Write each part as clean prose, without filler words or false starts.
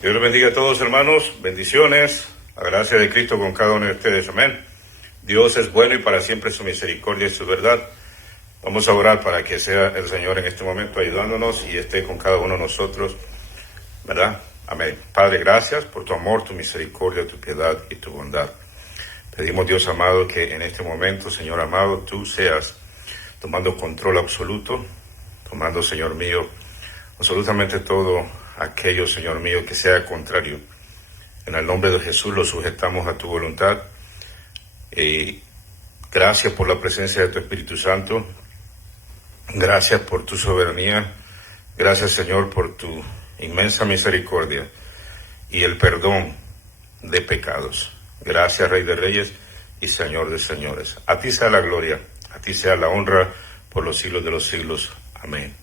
Dios les bendiga a todos, hermanos. Bendiciones. La gracia de Cristo con cada uno de ustedes. Amén. Dios es bueno y para siempre su misericordia y su verdad. Vamos a orar para que sea el Señor en este momento ayudándonos y esté con cada uno de nosotros, ¿verdad? Amén. Padre, gracias por tu amor, tu misericordia, tu piedad y tu bondad. Pedimos, Dios amado, que en este momento, Señor amado, tú seas tomando control absoluto, tomando, Señor mío, absolutamente todo aquello, Señor mío, que sea contrario. En el nombre de Jesús lo sujetamos a tu voluntad. Y gracias por la presencia de tu Espíritu Santo. Gracias por tu soberanía. Gracias, Señor, por tu inmensa misericordia y el perdón de pecados. Gracias, Rey de Reyes y Señor de Señores. A ti sea la gloria, a ti sea la honra por los siglos de los siglos. Amén.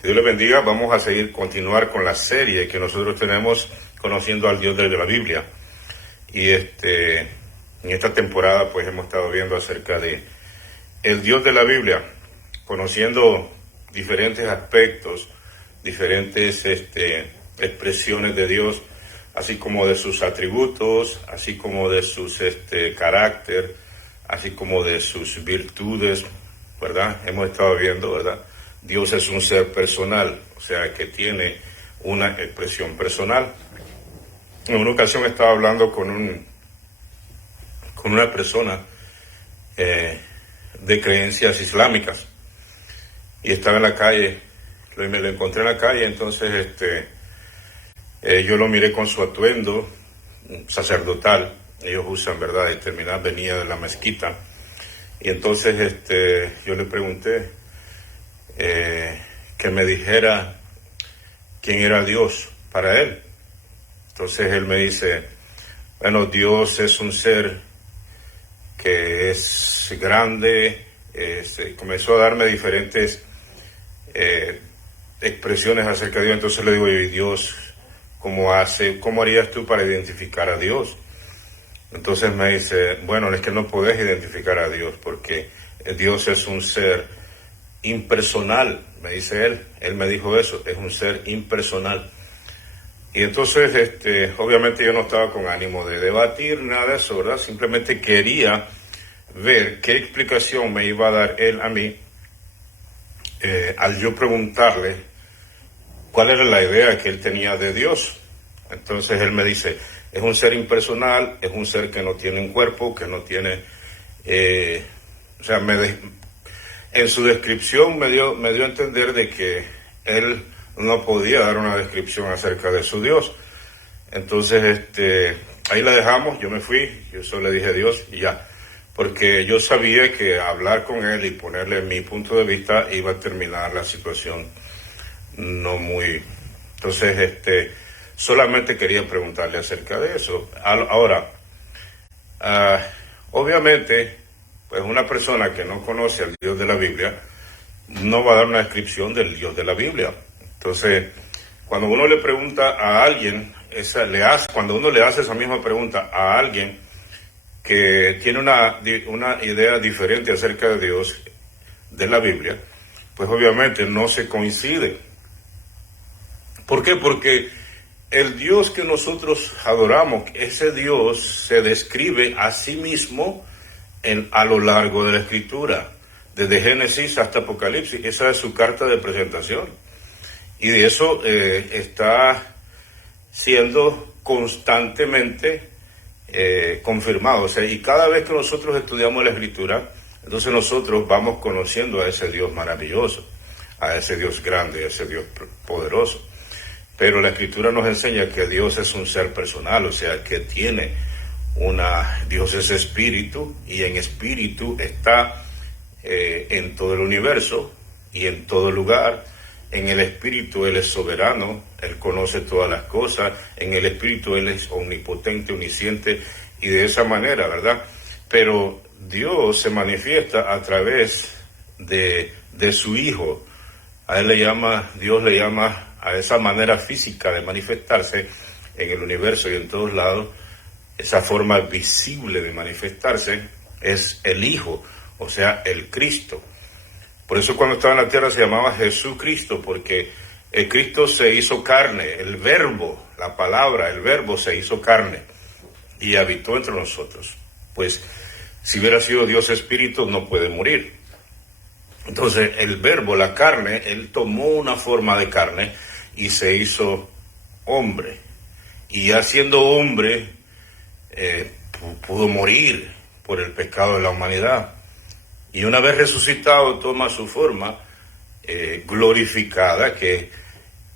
Que Dios les bendiga. Vamos a continuar con la serie que nosotros tenemos conociendo al Dios de la Biblia. Y en esta temporada pues hemos estado viendo acerca de el Dios de la Biblia, conociendo diferentes aspectos, diferentes expresiones de Dios, así como de sus atributos, así como de sus carácter, así como de sus virtudes, ¿verdad? Hemos estado viendo, ¿verdad? Dios es un ser personal, o sea, que tiene una expresión personal. En una ocasión estaba hablando con una persona de creencias islámicas y estaba en la calle, me lo encontré en la calle, entonces yo lo miré con su atuendo sacerdotal. Ellos usan, ¿verdad?, determinada, venía de la mezquita, y entonces yo le pregunté que me dijera quién era Dios para él. Entonces él me dice, bueno, Dios es un ser que es grande. Comenzó a darme diferentes expresiones acerca de Dios. Entonces le digo, y Dios, ¿cómo harías tú para identificar a Dios? Entonces me dice, bueno, es que no podés identificar a Dios porque Dios es un ser impersonal, me dice él. Él me dijo eso, es un ser impersonal. Y entonces, obviamente yo no estaba con ánimo de debatir nada de eso, ¿verdad? Simplemente quería ver qué explicación me iba a dar él a mí al yo preguntarle cuál era la idea que él tenía de Dios. Entonces él me dice, es un ser impersonal, es un ser que no tiene un cuerpo, que no tiene... en su descripción me dio a entender de que él no podía dar una descripción acerca de su Dios. Entonces, ahí la dejamos, yo me fui, yo solo le dije a Dios y ya, porque yo sabía que hablar con él y ponerle mi punto de vista iba a terminar la situación no muy... Entonces, solamente quería preguntarle acerca de eso. Ahora, obviamente, pues una persona que no conoce al Dios de la Biblia no va a dar una descripción del Dios de la Biblia. Entonces, cuando uno le pregunta a alguien, cuando uno le hace esa misma pregunta a alguien que tiene una idea diferente acerca de Dios, de la Biblia, pues obviamente no se coincide. ¿Por qué? Porque el Dios que nosotros adoramos, ese Dios se describe a sí mismo a lo largo de la Escritura, desde Génesis hasta Apocalipsis. Esa es su carta de presentación. Y de eso está siendo constantemente confirmado. O sea, y cada vez que nosotros estudiamos la Escritura, entonces nosotros vamos conociendo a ese Dios maravilloso, a ese Dios grande, a ese Dios poderoso. Pero la Escritura nos enseña que Dios es un ser personal, o sea, que Dios es espíritu, y en espíritu está en todo el universo y en todo lugar. En el espíritu Él es soberano, Él conoce todas las cosas, en el espíritu Él es omnipotente, omnisciente, y de esa manera, ¿verdad? Pero Dios se manifiesta a través de su Hijo. Dios le llama a esa manera física de manifestarse en el universo y en todos lados. Esa forma visible de manifestarse es el Hijo, o sea, el Cristo. Por eso cuando estaba en la tierra se llamaba Jesucristo, porque Cristo se hizo carne, el verbo, la palabra, el verbo se hizo carne y habitó entre nosotros. Pues si hubiera sido Dios espíritu, no puede morir. Entonces el verbo, la carne, él tomó una forma de carne y se hizo hombre. Y ya siendo hombre, pudo morir por el pecado de la humanidad. Y una vez resucitado, toma su forma glorificada, que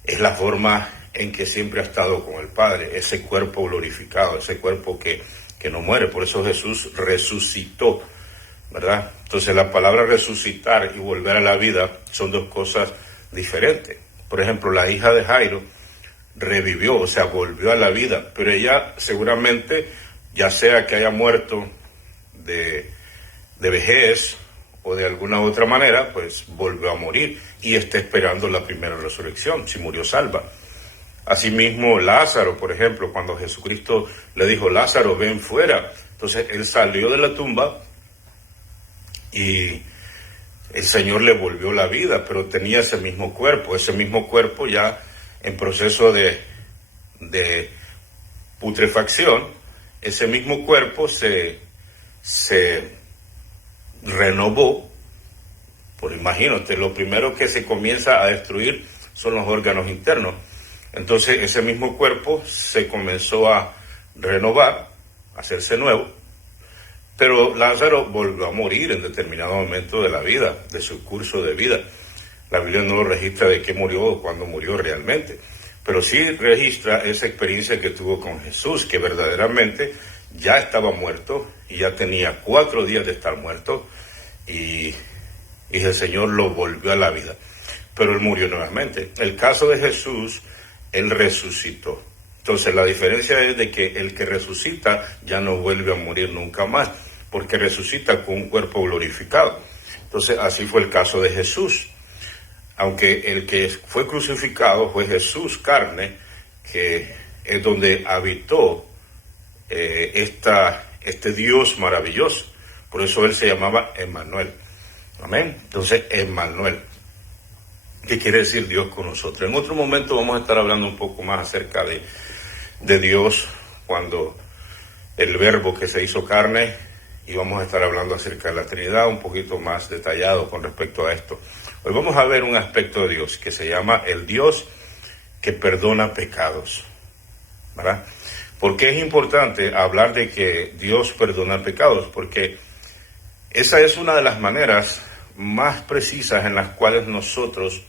es la forma en que siempre ha estado con el Padre, ese cuerpo glorificado, ese cuerpo que no muere. Por eso Jesús resucitó, ¿verdad? Entonces la palabra resucitar y volver a la vida son dos cosas diferentes. Por ejemplo, la hija de Jairo revivió, o sea, volvió a la vida, pero ella seguramente, ya sea que haya muerto de vejez o de alguna otra manera, pues volvió a morir y está esperando la primera resurrección. Si murió, salva. Asimismo, Lázaro, por ejemplo, cuando Jesucristo le dijo, Lázaro, ven fuera. Entonces, él salió de la tumba y el Señor le volvió la vida, pero tenía ese mismo cuerpo ya en proceso de putrefacción. Ese mismo cuerpo se renovó. Por imagínate, lo primero que se comienza a destruir son los órganos internos. Entonces ese mismo cuerpo se comenzó a renovar, a hacerse nuevo, pero Lázaro volvió a morir en determinado momento de la vida, de su curso de vida. La Biblia no lo registra de qué murió o cuándo murió realmente, pero sí registra esa experiencia que tuvo con Jesús, que verdaderamente ya estaba muerto y ya tenía 4 días de estar muerto, y el Señor lo volvió a la vida, pero él murió nuevamente. El caso de Jesús, él resucitó. Entonces la diferencia es de que el que resucita ya no vuelve a morir nunca más, porque resucita con un cuerpo glorificado. Entonces así fue el caso de Jesús. Aunque el que fue crucificado fue Jesús carne, que es donde habitó este Dios maravilloso. Por eso él se llamaba Emmanuel. Amén. Entonces, Emmanuel, ¿qué quiere decir Dios con nosotros? En otro momento vamos a estar hablando un poco más acerca de Dios, cuando el verbo que se hizo carne, y vamos a estar hablando acerca de la Trinidad un poquito más detallado con respecto a esto. Hoy vamos a ver un aspecto de Dios que se llama el Dios que perdona pecados, ¿verdad? ¿Por qué es importante hablar de que Dios perdona pecados? Porque esa es una de las maneras más precisas en las cuales nosotros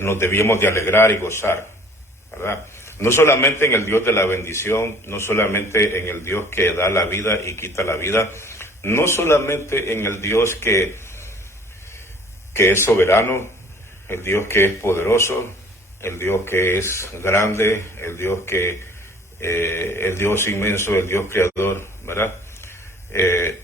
nos debíamos de alegrar y gozar, ¿verdad? No solamente en el Dios de la bendición, no solamente en el Dios que da la vida y quita la vida, no solamente en el Dios que es soberano, el Dios que es poderoso, el Dios que es grande, el Dios inmenso, el Dios creador, ¿verdad?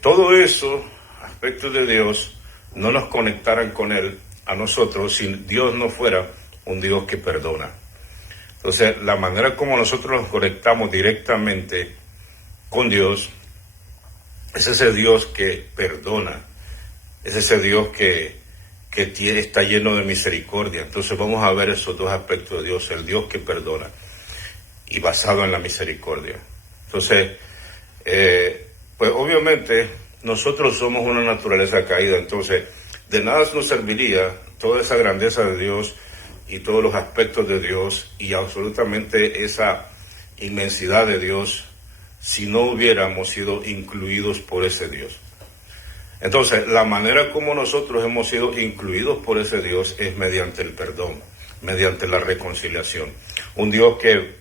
Todo eso, aspectos de Dios, no nos conectaran con Él, a nosotros, si Dios no fuera un Dios que perdona. Entonces, la manera como nosotros nos conectamos directamente con Dios es ese Dios que perdona, es ese Dios que está lleno de misericordia. Entonces vamos a ver esos dos aspectos de Dios, el Dios que perdona y basado en la misericordia. Entonces, pues obviamente nosotros somos una naturaleza caída, entonces de nada nos serviría toda esa grandeza de Dios y todos los aspectos de Dios y absolutamente esa inmensidad de Dios si no hubiéramos sido incluidos por ese Dios. Entonces, la manera como nosotros hemos sido incluidos por ese Dios es mediante el perdón, mediante la reconciliación. Un Dios que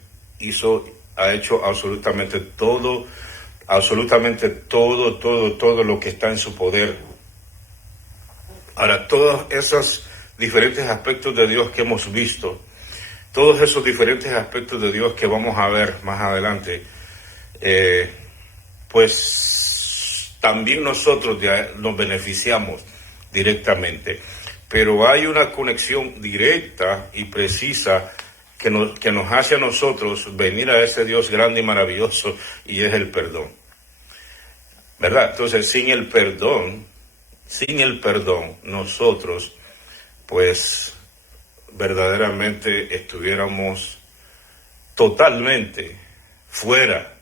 ha hecho absolutamente todo lo que está en su poder. Ahora, todos esos diferentes aspectos de Dios que hemos visto, todos esos diferentes aspectos de Dios que vamos a ver más adelante, pues también nosotros ya nos beneficiamos directamente, pero hay una conexión directa y precisa que nos hace a nosotros venir a ese Dios grande y maravilloso, y es el perdón, ¿verdad? Entonces, sin el perdón, nosotros pues verdaderamente estuviéramos totalmente fuera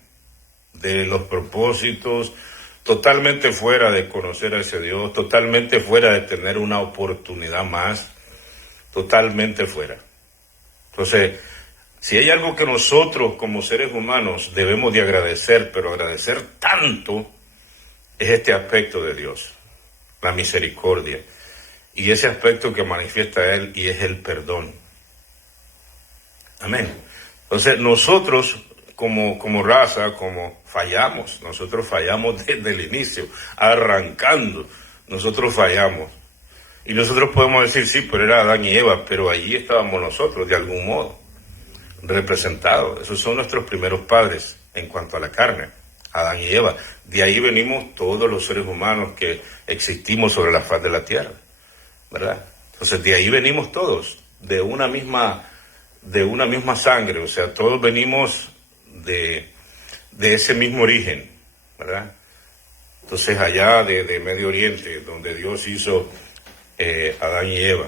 de los propósitos, totalmente fuera de conocer a ese Dios, totalmente fuera de tener una oportunidad más, totalmente fuera. Entonces, si hay algo que nosotros como seres humanos debemos de agradecer, pero agradecer tanto, es este aspecto de Dios, la misericordia, y ese aspecto que manifiesta Él, y es el perdón. Amén. Entonces, nosotros como raza, nosotros fallamos desde el inicio, arrancando, nosotros fallamos. Y nosotros podemos decir, sí, pero era Adán y Eva, pero allí estábamos nosotros, de algún modo, representados. Esos son nuestros primeros padres en cuanto a la carne, Adán y Eva. De ahí venimos todos los seres humanos que existimos sobre la faz de la tierra, ¿verdad? Entonces, de ahí venimos todos, de una misma sangre, o sea, todos venimos de ese mismo origen, ¿verdad? Entonces, allá de Medio Oriente, donde Dios hizo Adán y Eva,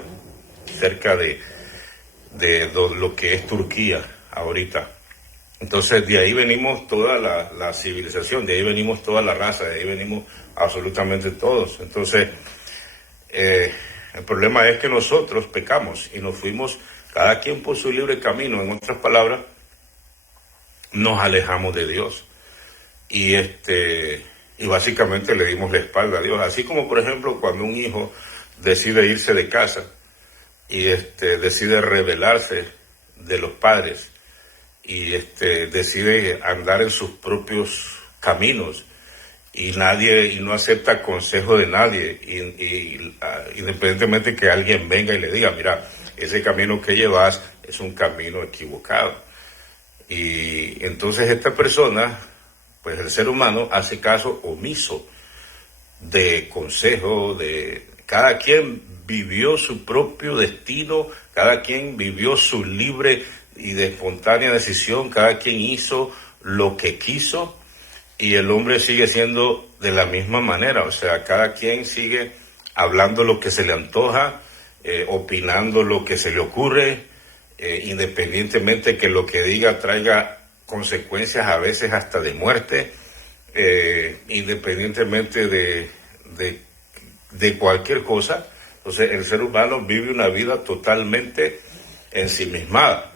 cerca de lo que es Turquía ahorita. Entonces, de ahí venimos toda la civilización, de ahí venimos toda la raza, de ahí venimos absolutamente todos. Entonces, el problema es que nosotros pecamos y nos fuimos, cada quien por su libre camino. En otras palabras, nos alejamos de Dios. Y básicamente le dimos la espalda a Dios. Así como, por ejemplo, cuando un hijo decide irse de casa y decide rebelarse de los padres y decide andar en sus propios caminos y no acepta consejo de nadie, independientemente que alguien venga y le diga, mira, ese camino que llevas es un camino equivocado. Y entonces esta persona, pues el ser humano, hace caso omiso de consejo, cada quien vivió su propio destino, cada quien vivió su libre y de espontánea decisión, cada quien hizo lo que quiso, y el hombre sigue siendo de la misma manera, o sea, cada quien sigue hablando lo que se le antoja, opinando lo que se le ocurre, independientemente que lo que diga traiga consecuencias a veces hasta de muerte, independientemente de cualquier cosa. Entonces el ser humano vive una vida totalmente ensimismada,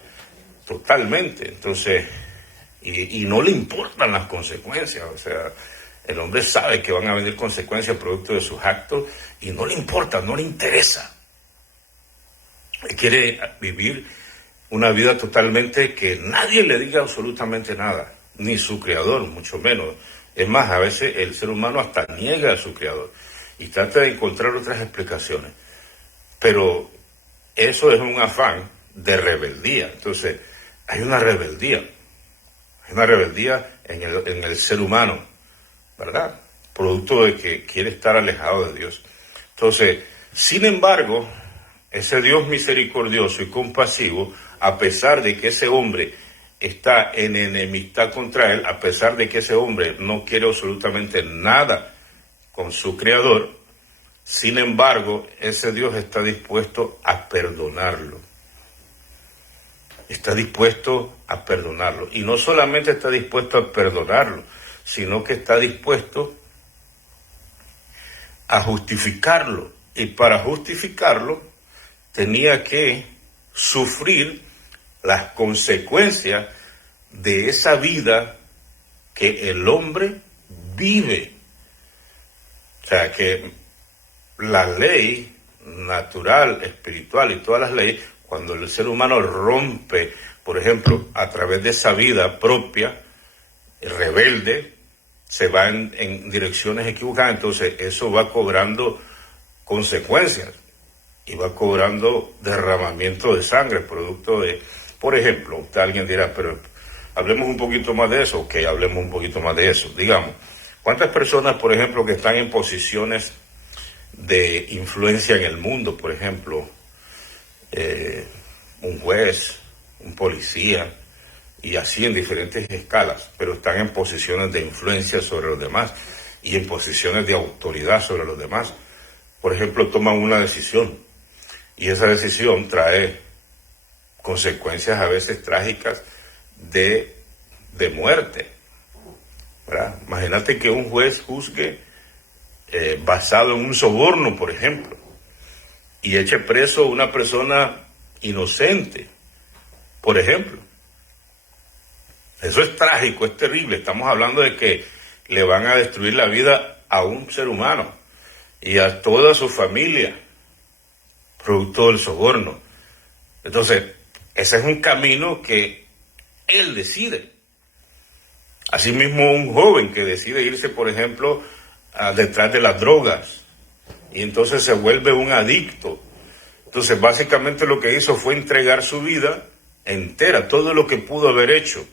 totalmente. Entonces, y no le importan las consecuencias, o sea, el hombre sabe que van a venir consecuencias producto de sus actos y no le importa, no le interesa. Él quiere vivir una vida totalmente que nadie le diga absolutamente nada, ni su creador, mucho menos. Es más, a veces el ser humano hasta niega a su creador y trata de encontrar otras explicaciones. Pero eso es un afán de rebeldía. Entonces, hay una rebeldía en el ser humano, ¿verdad? Producto de que quiere estar alejado de Dios. Entonces, sin embargo, ese Dios misericordioso y compasivo, a pesar de que ese hombre está en enemistad contra él, a pesar de que ese hombre no quiere absolutamente nada con su creador, sin embargo, ese Dios está dispuesto a perdonarlo. Está dispuesto a perdonarlo. Y no solamente está dispuesto a perdonarlo, sino que está dispuesto a justificarlo. Y para justificarlo, tenía que sufrir las consecuencias de esa vida que el hombre vive. O sea, que la ley natural, espiritual y todas las leyes, cuando el ser humano rompe, por ejemplo, a través de esa vida propia, rebelde, se va en direcciones equivocadas, entonces eso va cobrando consecuencias y va cobrando derramamiento de sangre, producto de, por ejemplo, alguien dirá, pero hablemos un poquito más de eso. Ok, hablemos un poquito más de eso. Digamos, ¿cuántas personas, por ejemplo, que están en posiciones de influencia en el mundo, por ejemplo, un juez, un policía, y así en diferentes escalas, pero están en posiciones de influencia sobre los demás y en posiciones de autoridad sobre los demás? Por ejemplo, toman una decisión y esa decisión trae consecuencias a veces trágicas de muerte, ¿verdad? Imagínate que un juez juzgue basado en un soborno, por ejemplo, y eche preso a una persona inocente, por ejemplo. Eso es trágico, es terrible. Estamos hablando de que le van a destruir la vida a un ser humano y a toda su familia, producto del soborno. Entonces, ese es un camino que él decide. Asimismo, un joven que decide irse, por ejemplo, detrás de las drogas y entonces se vuelve un adicto. Entonces, básicamente lo que hizo fue entregar su vida entera, todo lo que pudo haber hecho,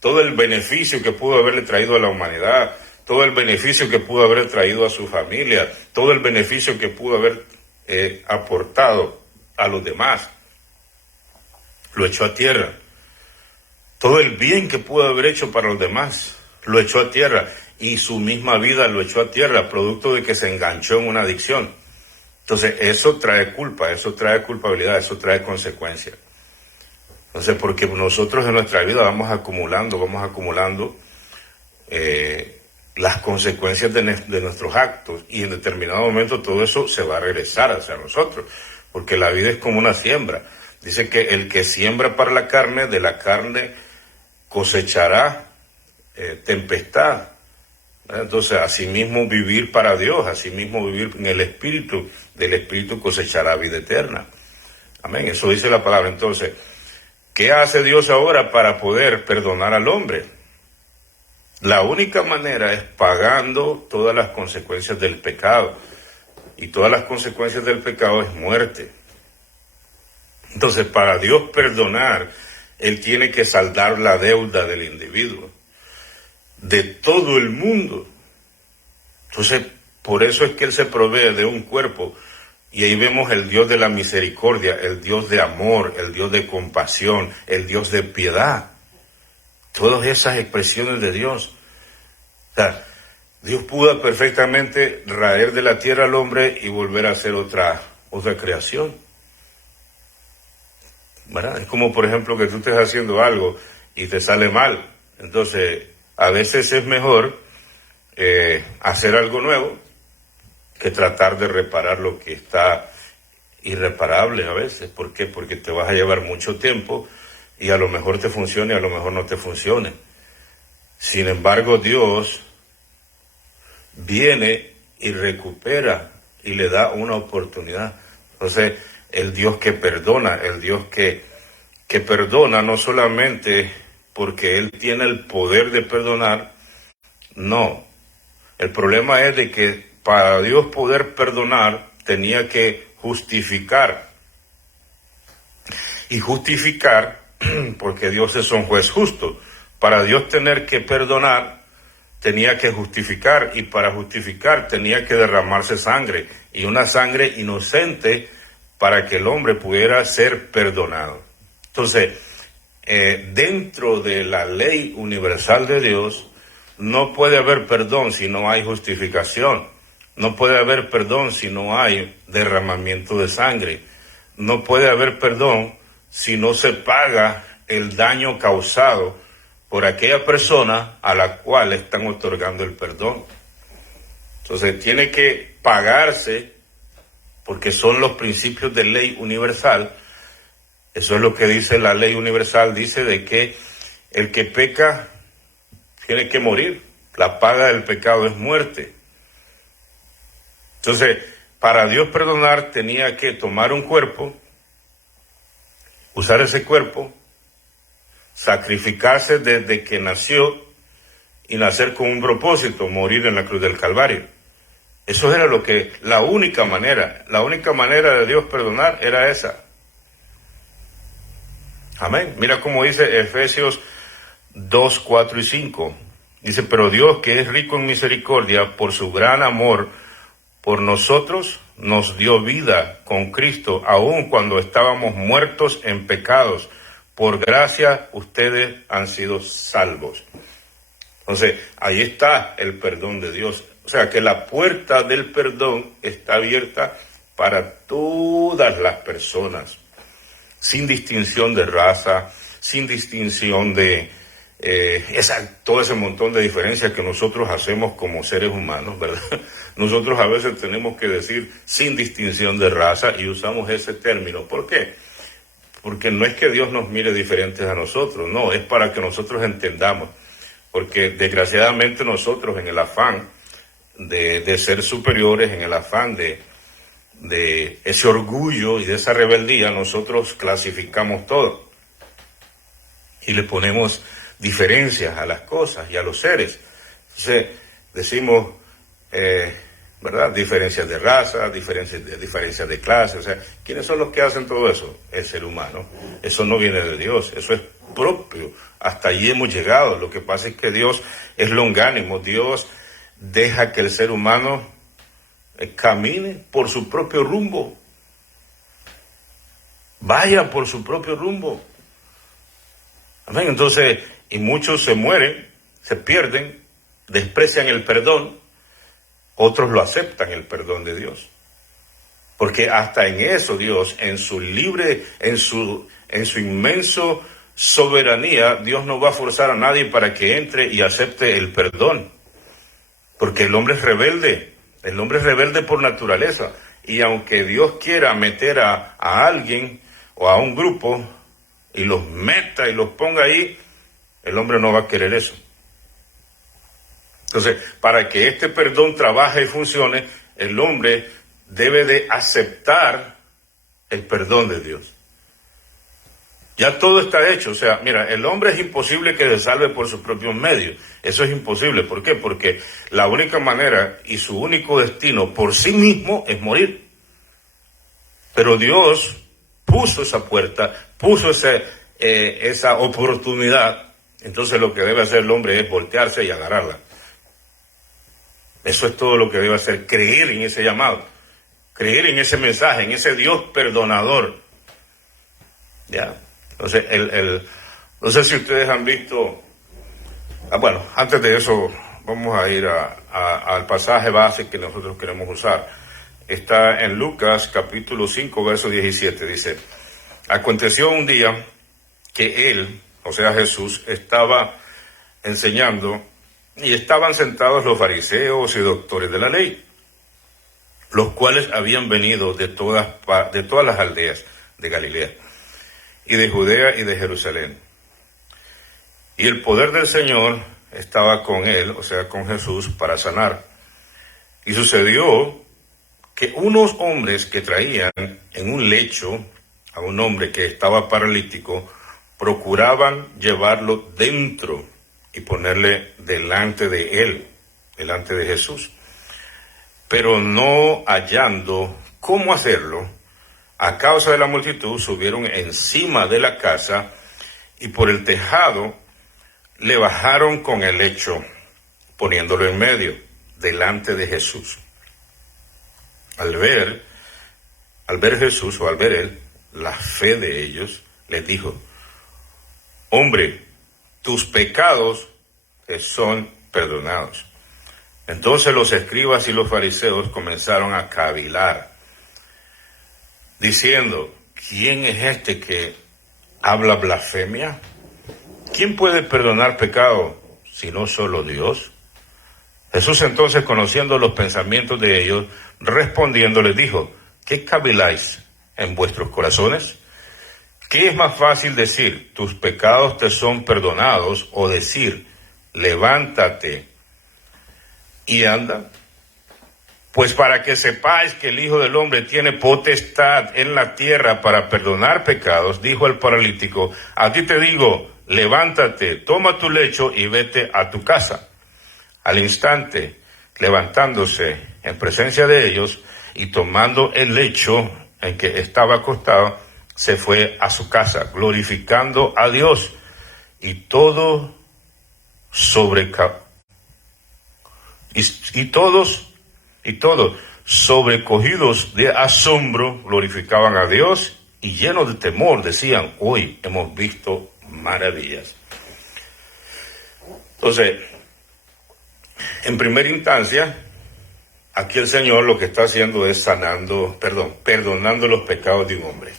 todo el beneficio que pudo haberle traído a la humanidad, todo el beneficio que pudo haber traído a su familia, todo el beneficio que pudo haber aportado a los demás, lo echó a tierra. Todo el bien que pudo haber hecho para los demás, lo echó a tierra. Y su misma vida lo echó a tierra, producto de que se enganchó en una adicción. Entonces, eso trae culpa, eso trae culpabilidad, eso trae consecuencias. Entonces, porque nosotros en nuestra vida vamos acumulando las consecuencias de nuestros actos, y en determinado momento todo eso se va a regresar hacia nosotros, porque la vida es como una siembra. Dice que el que siembra para la carne, de la carne cosechará tempestad. Entonces, asimismo vivir para Dios, asimismo vivir en el Espíritu, del Espíritu cosechará vida eterna. Amén, eso dice la palabra. Entonces, ¿qué hace Dios ahora para poder perdonar al hombre? La única manera es pagando todas las consecuencias del pecado. Y todas las consecuencias del pecado es muerte. Entonces, para Dios perdonar, Él tiene que saldar la deuda del individuo, de todo el mundo. Entonces, por eso es que Él se provee de un cuerpo. Y ahí vemos el Dios de la misericordia, el Dios de amor, el Dios de compasión, el Dios de piedad. Todas esas expresiones de Dios. O sea, Dios pudo perfectamente raer de la tierra al hombre y volver a hacer otra creación, ¿verdad? Es como, por ejemplo, que tú estés haciendo algo y te sale mal. Entonces, a veces es mejor hacer algo nuevo que tratar de reparar lo que está irreparable a veces. ¿Por qué? Porque te vas a llevar mucho tiempo y a lo mejor te funcione, a lo mejor no te funcione. Sin embargo, Dios viene y recupera y le da una oportunidad. Entonces, el Dios que perdona, el Dios que perdona no solamente porque Él tiene el poder de perdonar, no. El problema es de que para Dios poder perdonar tenía que justificar. Y justificar, porque Dios es un juez justo, para Dios tener que perdonar tenía que justificar, y para justificar tenía que derramarse sangre, y una sangre inocente para que el hombre pudiera ser perdonado. Entonces, dentro de la ley universal de Dios, no puede haber perdón si no hay justificación. No puede haber perdón si no hay derramamiento de sangre. No puede haber perdón si no se paga el daño causado por aquella persona a la cual están otorgando el perdón. Entonces tiene que pagarse, porque son los principios de ley universal. Eso es lo que dice la ley universal, dice de que el que peca tiene que morir. La paga del pecado es muerte. Entonces, para Dios perdonar tenía que tomar un cuerpo, usar ese cuerpo, sacrificarse desde que nació y nacer con un propósito, morir en la cruz del Calvario. Eso era la única manera de Dios perdonar era esa. Amén. Mira cómo dice Efesios 2, 4 y 5. Dice, pero Dios, que es rico en misericordia, por su gran amor por nosotros, nos dio vida con Cristo, aun cuando estábamos muertos en pecados. Por gracia ustedes han sido salvos. Entonces, ahí está el perdón de Dios. O sea, que la puerta del perdón está abierta para todas las personas. sin distinción de raza, sin distinción de todo ese montón de diferencias que nosotros hacemos como seres humanos, ¿verdad? Nosotros a veces tenemos que decir sin distinción de raza y usamos ese término. ¿Por qué? Porque no es que Dios nos mire diferentes a nosotros, no, es para que nosotros entendamos. Porque desgraciadamente nosotros en el afán de ser superiores, en el afán de ese orgullo y de esa rebeldía, nosotros clasificamos todo y le ponemos diferencias a las cosas y a los seres. Entonces decimos, ¿verdad? Diferencias de raza, diferencias de clase. O sea, ¿quiénes son los que hacen todo eso? El ser humano. Eso no viene de Dios, eso es propio. Hasta allí hemos llegado. Lo que pasa es que Dios es longánimo. Dios deja que el ser humano camine por su propio rumbo. Vaya por su propio rumbo. Amén. Entonces, y muchos se mueren, se pierden, desprecian el perdón, otros lo aceptan el perdón de Dios. Porque hasta en eso Dios, en su inmenso soberanía, Dios no va a forzar a nadie para que entre y acepte el perdón. Porque el hombre es rebelde por naturaleza. Y aunque Dios quiera meter a alguien o a un grupo y los meta y los ponga ahí, el hombre no va a querer eso. Entonces, para que este perdón trabaje y funcione, el hombre debe de aceptar el perdón de Dios. Ya todo está hecho. O sea, mira, el hombre es imposible que se salve por sus propios medios. Eso es imposible. ¿Por qué? Porque la única manera y su único destino por sí mismo es morir. Pero Dios puso esa puerta, puso esa oportunidad. Entonces lo que debe hacer el hombre es voltearse y agarrarla. Eso es todo lo que debe hacer, creer en ese llamado, creer en ese mensaje, en ese Dios perdonador. Ya. Entonces, no sé si ustedes han visto, bueno, antes de eso vamos a ir al pasaje base que nosotros queremos usar. Está en Lucas capítulo 5, verso 17, dice: aconteció un día que él, o sea Jesús, estaba enseñando y estaban sentados los fariseos y doctores de la ley, los cuales habían venido de todas las aldeas de Galilea y de Judea y de Jerusalén. Y el poder del Señor estaba con él, o sea, con Jesús, para sanar. Y sucedió que unos hombres que traían en un lecho a un hombre que estaba paralítico, procuraban llevarlo dentro y ponerle delante de él, delante de Jesús. Pero no hallando cómo hacerlo, a causa de la multitud, subieron encima de la casa y por el tejado le bajaron con el lecho, poniéndolo en medio, delante de Jesús. Al ver Jesús, o al ver él, la fe de ellos, les dijo: hombre, tus pecados te son perdonados. Entonces los escribas y los fariseos comenzaron a cavilar, diciendo: ¿quién es este que habla blasfemia? ¿Quién puede perdonar pecado sino solo Dios? Jesús entonces, conociendo los pensamientos de ellos, respondiendo les dijo: ¿qué caviláis en vuestros corazones? ¿Qué es más fácil decir, tus pecados te son perdonados, o decir, levántate y anda? Pues para que sepáis que el Hijo del Hombre tiene potestad en la tierra para perdonar pecados, dijo el paralítico: a ti te digo, levántate, toma tu lecho y vete a tu casa. Al instante, levantándose en presencia de ellos y tomando el lecho en que estaba acostado, se fue a su casa, glorificando a Dios, y todos sobrecogidos de asombro glorificaban a Dios, y llenos de temor decían: hoy hemos visto maravillas. Entonces, en primera instancia, aquí el Señor lo que está haciendo es perdonando los pecados de un hombre.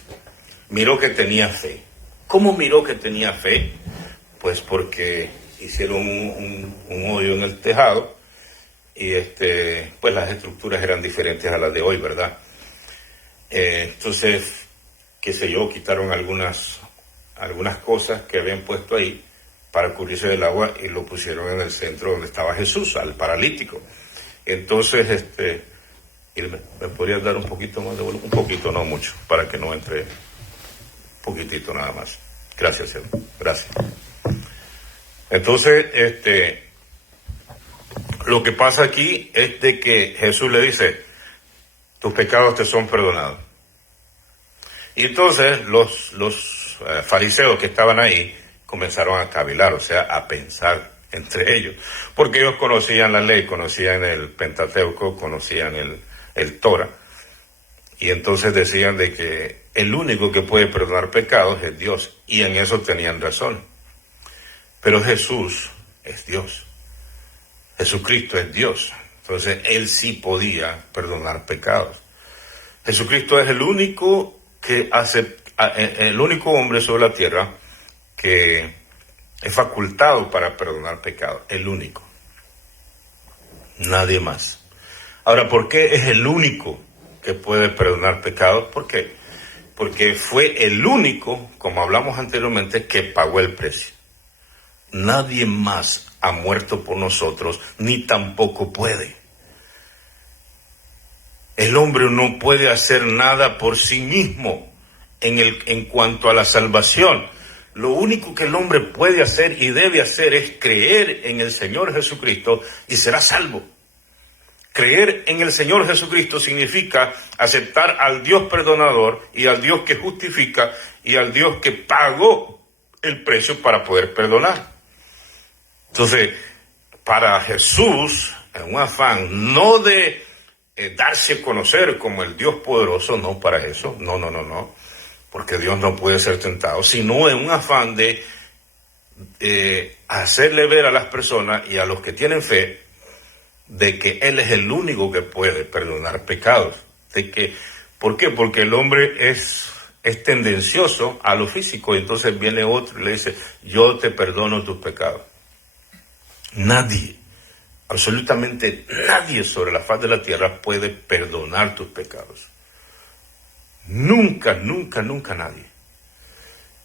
miró que tenía fe. ¿Cómo miró que tenía fe? Pues porque hicieron un hoyo en el tejado y pues las estructuras eran diferentes a las de hoy, ¿verdad? Entonces, qué sé yo, quitaron algunas cosas que habían puesto ahí para cubrirse del agua y lo pusieron en el centro donde estaba Jesús, al paralítico. Entonces, ¿me podrías dar un poquito más de volumen? Un poquito, no mucho, para que no entre, un poquitito nada más. Gracias, Señor. Gracias. Entonces, lo que pasa aquí es de que Jesús le dice, tus pecados te son perdonados. Y entonces los fariseos que estaban ahí comenzaron a cavilar, o sea, a pensar entre ellos, porque ellos conocían la ley, conocían el Pentateuco, conocían el Torah, y entonces decían de que el único que puede perdonar pecados es Dios, y en eso tenían razón. Pero Jesús es Dios, Jesucristo es Dios, entonces Él sí podía perdonar pecados. Jesucristo es el único el único hombre sobre la tierra que es facultado para perdonar pecados, el único, nadie más. Ahora, ¿por qué es el único que puede perdonar pecados? ¿Por qué? Porque fue el único, como hablamos anteriormente, que pagó el precio. Nadie más ha muerto por nosotros, ni tampoco puede. El hombre no puede hacer nada por sí mismo en cuanto a la salvación. Lo único que el hombre puede hacer y debe hacer es creer en el Señor Jesucristo y será salvo. Creer en el Señor Jesucristo significa aceptar al Dios perdonador y al Dios que justifica y al Dios que pagó el precio para poder perdonar. Entonces, para Jesús, en un afán no de darse a conocer como el Dios poderoso, no para eso, no, porque Dios no puede ser tentado, sino en un afán de hacerle ver a las personas y a los que tienen fe de que Él es el único que puede perdonar pecados. ¿Por qué? Porque el hombre es tendencioso a lo físico, y entonces viene otro y le dice, yo te perdono tus pecados. Nadie, absolutamente nadie sobre la faz de la tierra puede perdonar tus pecados. Nunca nadie.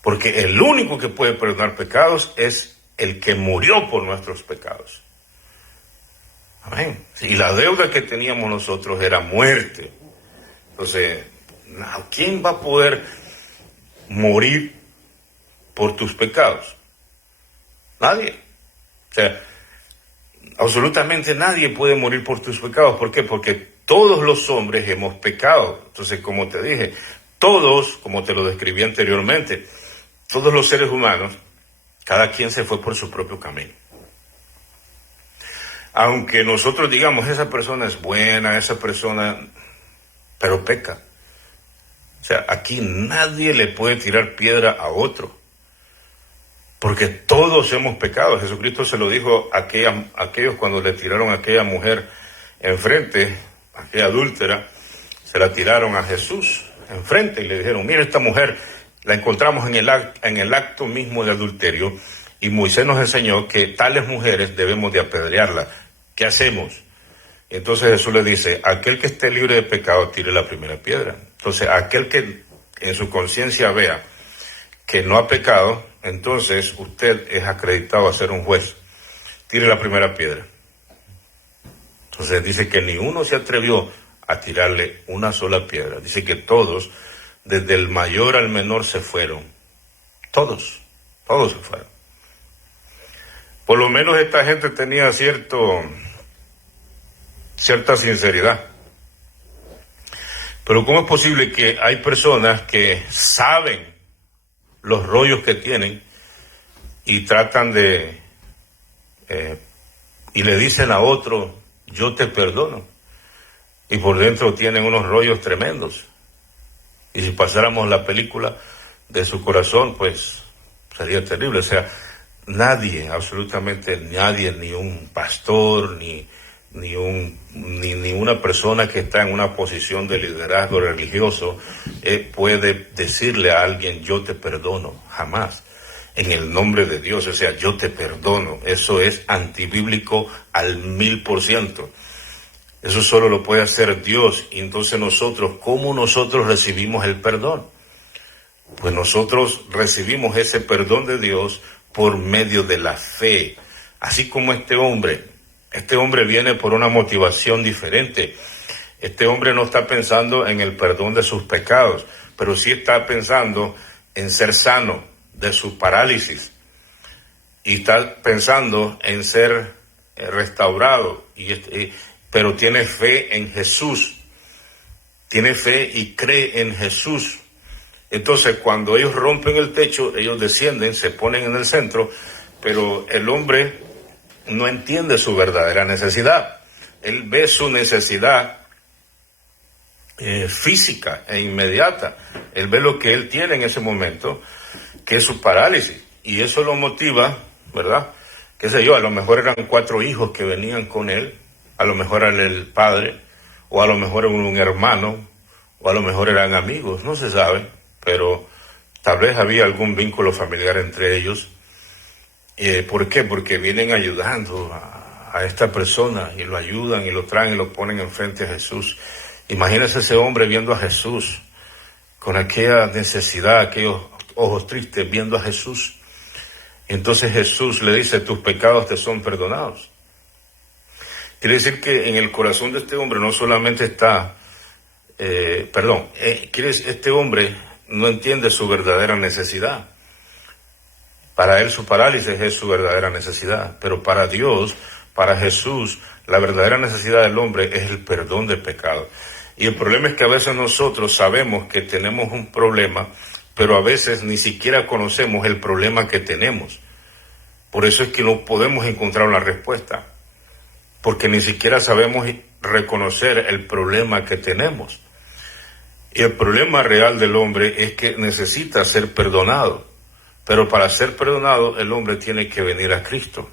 Porque el único que puede perdonar pecados es el que murió por nuestros pecados. Amén. Y la deuda que teníamos nosotros era muerte. Entonces, ¿quién va a poder morir por tus pecados? Nadie. O sea, absolutamente nadie puede morir por tus pecados. ¿Por qué? Porque todos los hombres hemos pecado. Entonces, como te dije, todos, como te lo describí anteriormente, todos los seres humanos, cada quien se fue por su propio camino. Aunque nosotros digamos, esa persona es buena, esa persona, pero peca. O sea, aquí nadie le puede tirar piedra a otro, porque todos hemos pecado. Jesucristo se lo dijo a aquellos cuando le tiraron a aquella mujer enfrente, aquella adúltera, se la tiraron a Jesús enfrente y le dijeron, mira, esta mujer la encontramos en el acto mismo de adulterio, y Moisés nos enseñó que tales mujeres debemos de apedrearlas. ¿Qué hacemos? Entonces Jesús le dice, aquel que esté libre de pecado, tire la primera piedra. Entonces, aquel que en su conciencia vea que no ha pecado, entonces usted es acreditado a ser un juez. Tire la primera piedra. Entonces dice que ni uno se atrevió a tirarle una sola piedra. Dice que todos, desde el mayor al menor, se fueron. Todos se fueron. Por lo menos esta gente tenía cierta sinceridad. Pero ¿cómo es posible que hay personas que saben los rollos que tienen y tratan y le dicen a otro, yo te perdono, y por dentro tienen unos rollos tremendos? Y si pasáramos la película de su corazón, pues sería terrible. O sea, nadie, absolutamente nadie, ni un pastor, ni ni una persona que está en una posición de liderazgo religioso puede decirle a alguien, yo te perdono, jamás. En el nombre de Dios, o sea, yo te perdono. Eso es antibíblico al 1000%. Eso solo lo puede hacer Dios. Y entonces nosotros, ¿cómo nosotros recibimos el perdón? Pues nosotros recibimos ese perdón de Dios por medio de la fe. Así como este hombre viene por una motivación diferente. Este hombre no está pensando en el perdón de sus pecados, pero sí está pensando en ser sano de su parálisis. Y está pensando en ser restaurado. Pero tiene fe en Jesús. Tiene fe y cree en Jesús. Entonces, cuando ellos rompen el techo, ellos descienden, se ponen en el centro, pero el hombre no entiende su verdadera necesidad. Él ve su necesidad física e inmediata. Él ve lo que él tiene en ese momento, que es su parálisis. Y eso lo motiva, ¿verdad? Qué sé yo, a lo mejor eran 4 hijos que venían con él, a lo mejor era el padre, o a lo mejor era un hermano, o a lo mejor eran amigos, no se sabe, pero tal vez había algún vínculo familiar entre ellos. ¿Por qué? Porque vienen ayudando a esta persona y lo ayudan y lo traen y lo ponen enfrente a Jesús. Imagínese ese hombre viendo a Jesús con aquella necesidad, aquellos ojos tristes viendo a Jesús. Entonces Jesús le dice, tus pecados te son perdonados. Quiere decir que en el corazón de este hombre no solamente está, este hombre no entiende su verdadera necesidad. Para él su parálisis es su verdadera necesidad, pero para Dios, para Jesús, la verdadera necesidad del hombre es el perdón del pecado. Y el problema es que a veces nosotros sabemos que tenemos un problema, pero a veces ni siquiera conocemos el problema que tenemos. Por eso es que no podemos encontrar una respuesta, porque ni siquiera sabemos reconocer el problema que tenemos. Y el problema real del hombre es que necesita ser perdonado. Pero para ser perdonado, el hombre tiene que venir a Cristo.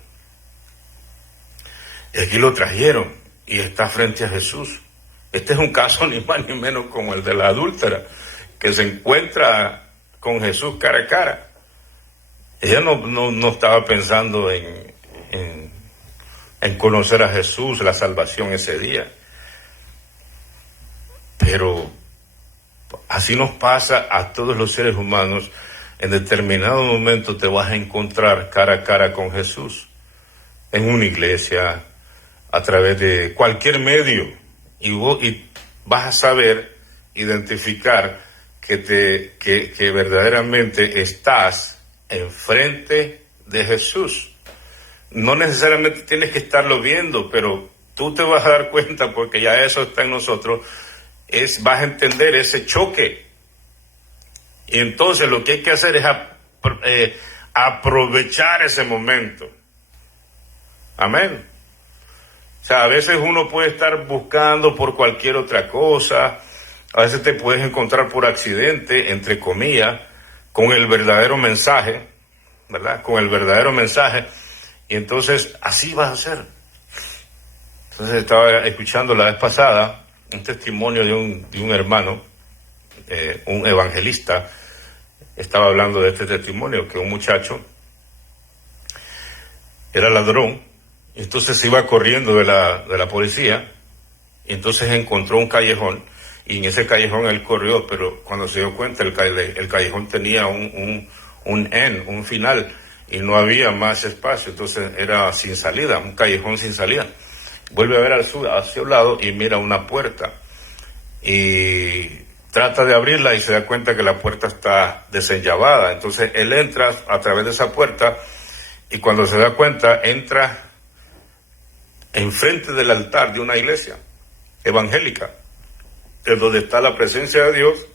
Y aquí lo trajeron y está frente a Jesús. Este es un caso ni más ni menos como el de la adúltera, que se encuentra con Jesús cara a cara. Ella no estaba pensando en conocer a Jesús, la salvación ese día. Pero así nos pasa a todos los seres humanos. En determinado momento te vas a encontrar cara a cara con Jesús, en una iglesia, a través de cualquier medio, y vas a saber identificar que verdaderamente estás enfrente de Jesús. No necesariamente tienes que estarlo viendo, pero tú te vas a dar cuenta, porque ya eso está en nosotros, vas a entender ese choque. Y entonces lo que hay que hacer es aprovechar ese momento. Amén. O sea, a veces uno puede estar buscando por cualquier otra cosa, a veces te puedes encontrar por accidente, entre comillas, con el verdadero mensaje, ¿verdad? Con el verdadero mensaje, y entonces así vas a ser. Entonces estaba escuchando la vez pasada un testimonio de un hermano, un evangelista. Estaba hablando de este testimonio, que un muchacho era ladrón, y entonces se iba corriendo de la policía, y entonces encontró un callejón, y en ese callejón él corrió, pero cuando se dio cuenta el callejón tenía un final, y no había más espacio, entonces era sin salida, un callejón sin salida. Vuelve a ver hacia un lado y mira una puerta, y trata de abrirla y se da cuenta que la puerta está desenllavada. Entonces él entra a través de esa puerta, y cuando se da cuenta entra enfrente del altar de una iglesia evangélica, es donde está la presencia de Dios,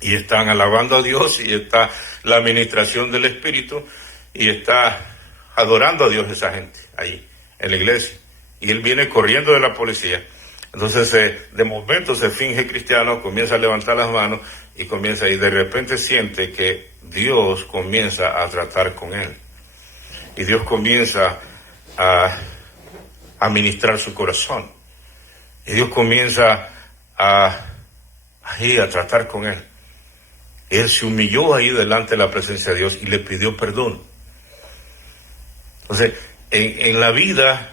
y están alabando a Dios, y está la administración del Espíritu, y está adorando a Dios esa gente ahí en la iglesia, y él viene corriendo de la policía. Entonces de momento se finge cristiano, comienza a levantar las manos y de repente siente que Dios comienza a tratar con él, y Dios comienza a a ministrar su corazón. Y Dios comienza a tratar con él. Él se humilló ahí delante de la presencia de Dios y le pidió perdón. Entonces, en la vida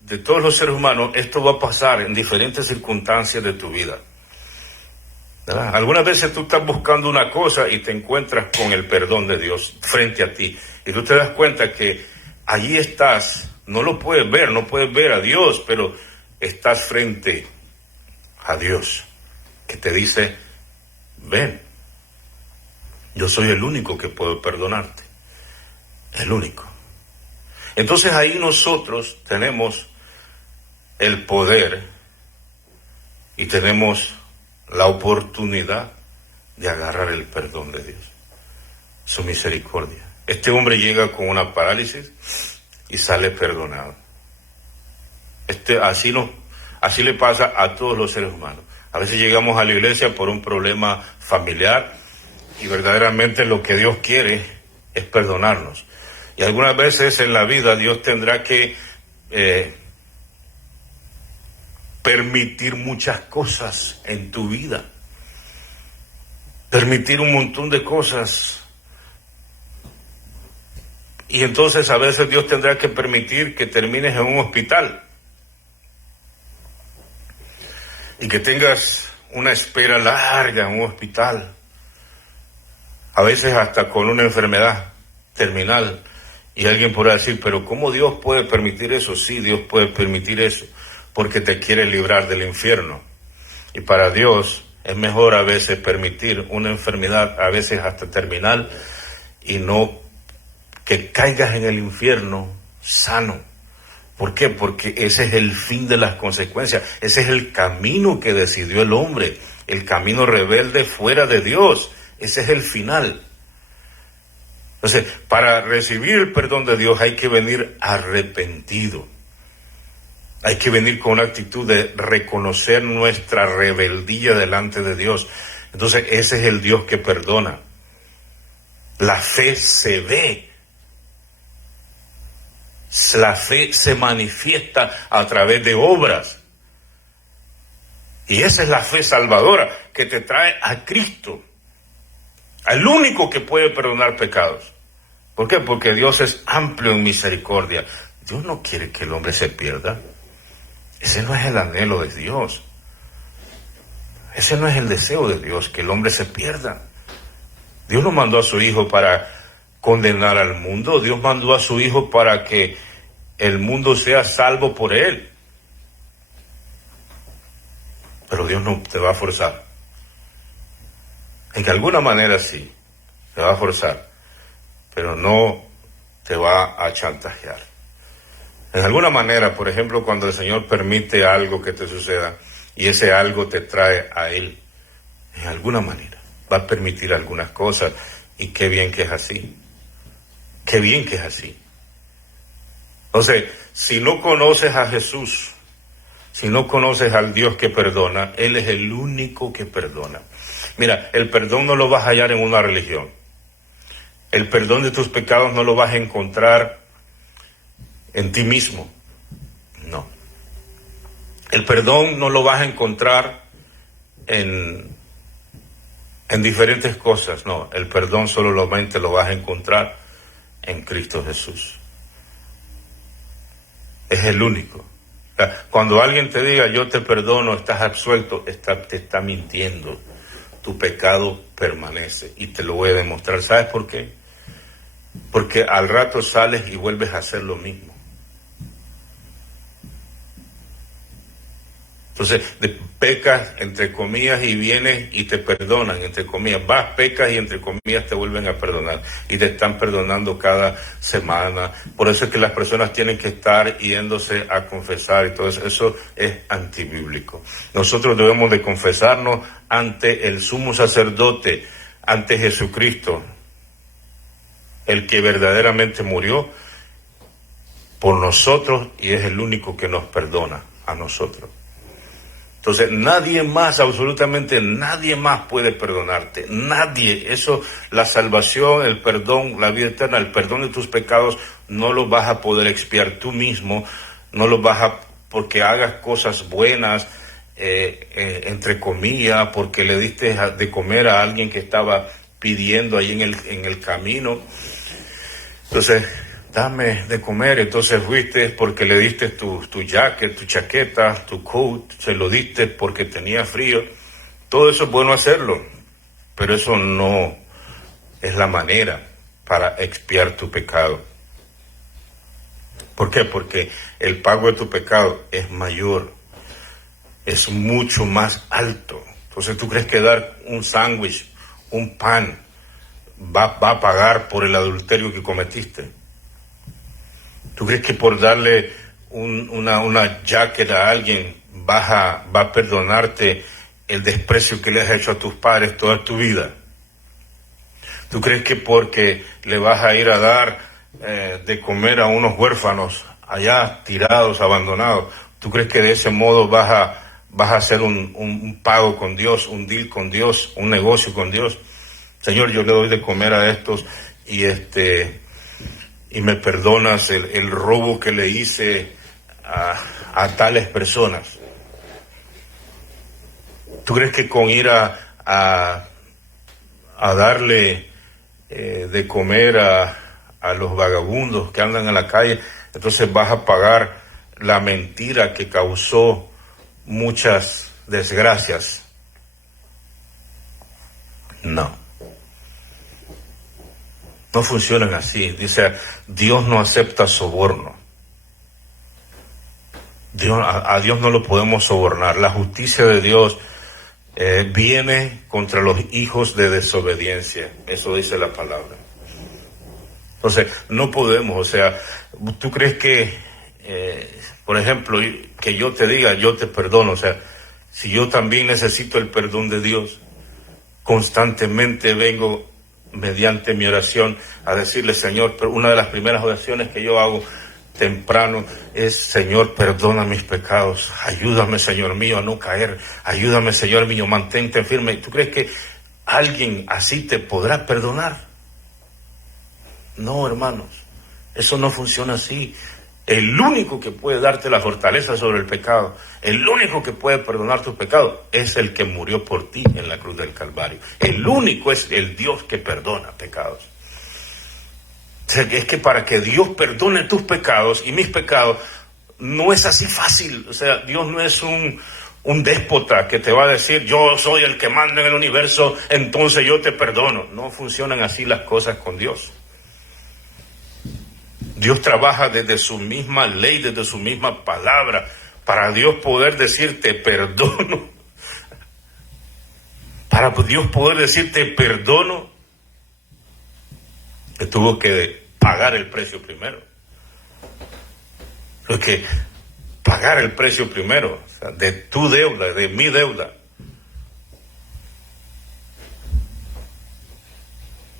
de todos los seres humanos, esto va a pasar en diferentes circunstancias de tu vida, ¿verdad? Algunas veces tú estás buscando una cosa y te encuentras con el perdón de Dios frente a ti. Y tú te das cuenta que allí estás, no lo puedes ver, no puedes ver a Dios, pero estás frente a Dios, que te dice, ven, yo soy el único que puedo perdonarte, el único. Entonces ahí nosotros tenemos el poder y tenemos la oportunidad de agarrar el perdón de Dios, su misericordia. Este hombre llega con una parálisis y sale perdonado. Así le pasa a todos los seres humanos. A veces llegamos a la iglesia por un problema familiar y verdaderamente lo que Dios quiere es perdonarnos. Y algunas veces en la vida Dios tendrá que permitir muchas cosas en tu vida, permitir un montón de cosas. Y entonces a veces Dios tendrá que permitir que termines en un hospital y que tengas una espera larga en un hospital, a veces hasta con una enfermedad terminal. Y alguien podrá decir, pero ¿cómo Dios puede permitir eso? Sí, Dios puede permitir eso, porque te quiere librar del infierno. Y para Dios es mejor a veces permitir una enfermedad, a veces hasta terminal, y no que caigas en el infierno sano. ¿Por qué? Porque ese es el fin de las consecuencias. Ese es el camino que decidió el hombre, el camino rebelde fuera de Dios. Ese es el final. Entonces, para recibir el perdón de Dios hay que venir arrepentido. Hay que venir con una actitud de reconocer nuestra rebeldía delante de Dios. Entonces, ese es el Dios que perdona. La fe se ve. La fe se manifiesta a través de obras. Y esa es la fe salvadora que te trae a Cristo, al único que puede perdonar pecados. ¿Por qué? Porque Dios es amplio en misericordia. Dios no quiere que el hombre se pierda. Ese no es el anhelo de Dios. Ese no es el deseo de Dios, que el hombre se pierda. Dios no mandó a su Hijo para condenar al mundo. Dios mandó a su Hijo para que el mundo sea salvo por Él. Pero Dios no te va a forzar. En alguna manera sí, te va a forzar, pero no te va a chantajear. En alguna manera, por ejemplo, cuando el Señor permite algo que te suceda y ese algo te trae a Él, en alguna manera va a permitir algunas cosas, y qué bien que es así. Qué bien que es así. Entonces, si no conoces a Jesús, si no conoces al Dios que perdona, Él es el único que perdona. Mira, el perdón no lo vas a hallar en una religión. El perdón de tus pecados no lo vas a encontrar en ti mismo. No. El perdón no lo vas a encontrar en diferentes cosas. No, el perdón solamente lo vas a encontrar en Cristo Jesús. Es el único. O sea, cuando alguien te diga, yo te perdono, estás absuelto, te está mintiendo. Tu pecado permanece, y te lo voy a demostrar. ¿Sabes por qué? Porque al rato sales y vuelves a hacer lo mismo. Entonces, pecas, entre comillas, y vienes y te perdonan, entre comillas. Vas, pecas y entre comillas te vuelven a perdonar. Y te están perdonando cada semana. Por eso es que las personas tienen que estar yéndose a confesar y todo eso. Eso es antibíblico. Nosotros debemos de confesarnos ante el sumo sacerdote, ante Jesucristo, el que verdaderamente murió por nosotros y es el único que nos perdona a nosotros. Entonces, nadie más, absolutamente nadie más puede perdonarte. Nadie. Eso, la salvación, el perdón, la vida eterna, el perdón de tus pecados, no lo vas a poder expiar tú mismo. no los vas a, porque hagas cosas buenas, entre comillas, porque le diste de comer a alguien que estaba pidiendo ahí en el camino. Entonces, dame de comer. Entonces fuiste porque le diste tu jacket, tu chaqueta, tu coat, se lo diste porque tenía frío. Todo eso es bueno hacerlo, pero eso no es la manera para expiar tu pecado. ¿Por qué? Porque el pago de tu pecado es mayor, es mucho más alto. Entonces, ¿tú crees que dar un sándwich, un pan, va a pagar por el adulterio que cometiste? ¿Tú crees que por darle una jacket a alguien va a perdonarte el desprecio que le has hecho a tus padres toda tu vida? ¿Tú crees que porque le vas a ir a dar de comer a unos huérfanos allá tirados, abandonados, tú crees que de ese modo vas a hacer un pago con Dios, un deal con Dios, un negocio con Dios? Señor, yo le doy de comer a estos y me perdonas el robo que le hice a tales personas. ¿Tú crees que con ir a darle de comer a los vagabundos que andan en la calle, entonces vas a pagar la mentira que causó muchas desgracias? No funcionan así. Dice, Dios no acepta soborno. A Dios no lo podemos sobornar. La justicia de Dios viene contra los hijos de desobediencia. Eso dice la palabra. Entonces, no podemos, o sea, ¿tú crees que, por ejemplo, que yo te diga, yo te perdono? O sea, si yo también necesito el perdón de Dios, constantemente vengo mediante mi oración a decirle, Señor, pero una de las primeras oraciones que yo hago temprano es, Señor, perdona mis pecados, ayúdame, Señor mío, a no caer, ayúdame, Señor mío, mantente firme. ¿Tú crees que alguien así te podrá perdonar? No, hermanos, eso no funciona así. El único que puede darte la fortaleza sobre el pecado, el único que puede perdonar tus pecados, es el que murió por ti en la cruz del Calvario. El único es el Dios que perdona pecados. O sea, es que para que Dios perdone tus pecados y mis pecados, no es así fácil. O sea, Dios no es un déspota que te va a decir, yo soy el que manda en el universo, entonces yo te perdono. No funcionan así las cosas con Dios. Dios trabaja desde su misma ley, desde su misma palabra, para Dios poder decirte perdono. Para Dios poder decirte perdono, que tuvo que pagar el precio primero. Tuvo que pagar el precio primero, o sea, de tu deuda, de mi deuda.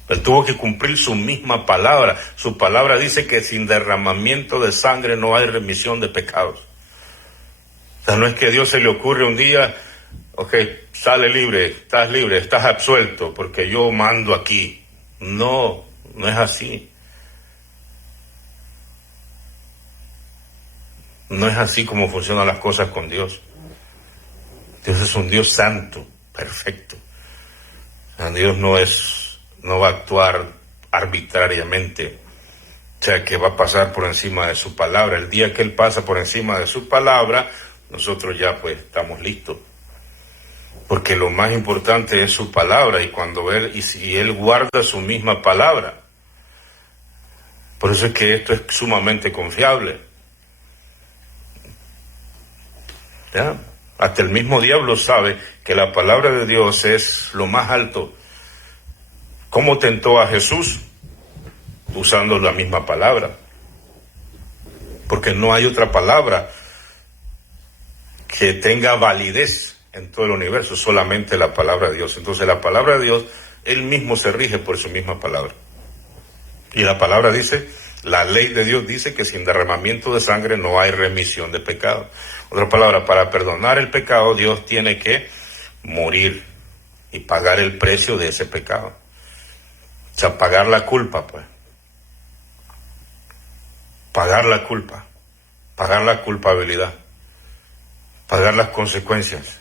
Él tuvo que cumplir su misma palabra. Su palabra dice que sin derramamiento de sangre no hay remisión de pecados. O sea, no es que a Dios se le ocurre un día, ok, sale libre, estás absuelto porque yo mando aquí. No es así. No es así como funcionan las cosas con Dios. Dios es un Dios santo, perfecto. O sea, Dios no va a actuar arbitrariamente, o sea, que va a pasar por encima de su palabra. El día que Él pasa por encima de su palabra, nosotros ya pues estamos listos, porque lo más importante es su palabra, y si Él guarda su misma palabra. Por eso es que esto es sumamente confiable. ¿Ya? Hasta el mismo diablo sabe que la palabra de Dios es lo más alto. ¿Cómo tentó a Jesús? Usando la misma palabra. Porque no hay otra palabra que tenga validez en todo el universo, solamente la palabra de Dios. Entonces la palabra de Dios, Él mismo se rige por su misma palabra. Y la palabra dice, la ley de Dios dice que sin derramamiento de sangre no hay remisión de pecado. Otra palabra, para perdonar el pecado, Dios tiene que morir y pagar el precio de ese pecado. O sea, pagar la culpa, pues. Pagar la culpa. pagar la culpabilidad, pagar las consecuencias.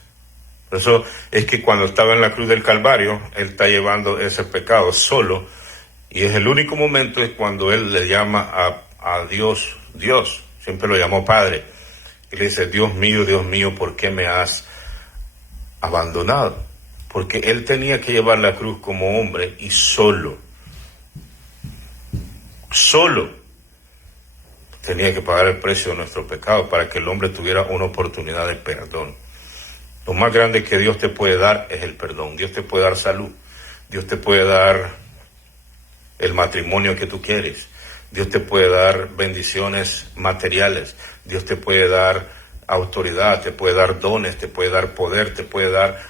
Por eso es que cuando estaba en la cruz del Calvario, Él está llevando ese pecado solo, y es el único momento es cuando Él le llama a Dios, Dios, siempre lo llamó Padre, y le dice, Dios mío, ¿por qué me has abandonado? Porque Él tenía que llevar la cruz como hombre y solo tenía que pagar el precio de nuestro pecado para que el hombre tuviera una oportunidad de perdón. Lo más grande que Dios te puede dar es el perdón. Dios te puede dar salud, Dios te puede dar el matrimonio que tú quieres, Dios te puede dar bendiciones materiales, Dios te puede dar autoridad, te puede dar dones, te puede dar poder, te puede dar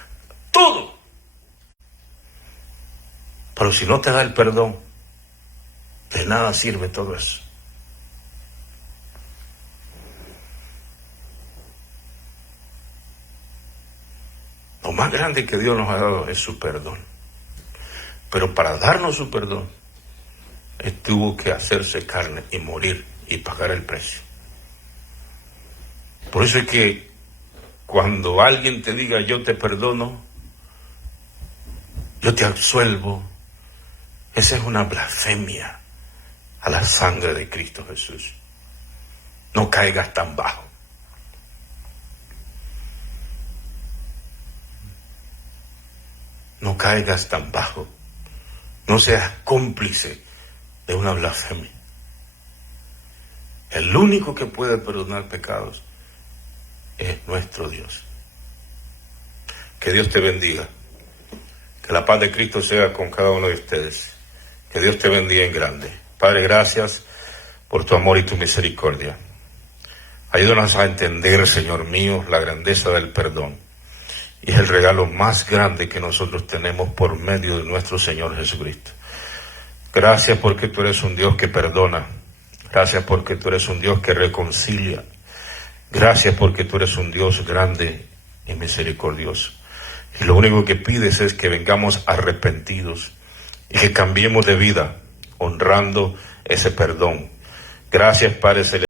todo. Pero si no te da el perdón, de nada sirve todo eso. Lo más grande que Dios nos ha dado es su perdón. Pero para darnos su perdón, Él tuvo que hacerse carne y morir y pagar el precio. Por eso es que cuando alguien te diga yo te perdono, yo te absuelvo, esa es una blasfemia a la sangre de Cristo Jesús. No caigas tan bajo. No caigas tan bajo. No seas cómplice de una blasfemia. El único que puede perdonar pecados es nuestro Dios. Que Dios te bendiga. Que la paz de Cristo sea con cada uno de ustedes. Que Dios te bendiga en grande. Padre, gracias por tu amor y tu misericordia. Ayúdanos a entender, Señor mío, la grandeza del perdón. Y es el regalo más grande que nosotros tenemos por medio de nuestro Señor Jesucristo. Gracias porque tú eres un Dios que perdona. Gracias porque tú eres un Dios que reconcilia. Gracias porque tú eres un Dios grande y misericordioso. Y lo único que pides es que vengamos arrepentidos y que cambiemos de vida honrando ese perdón. Gracias, Padre Celestial.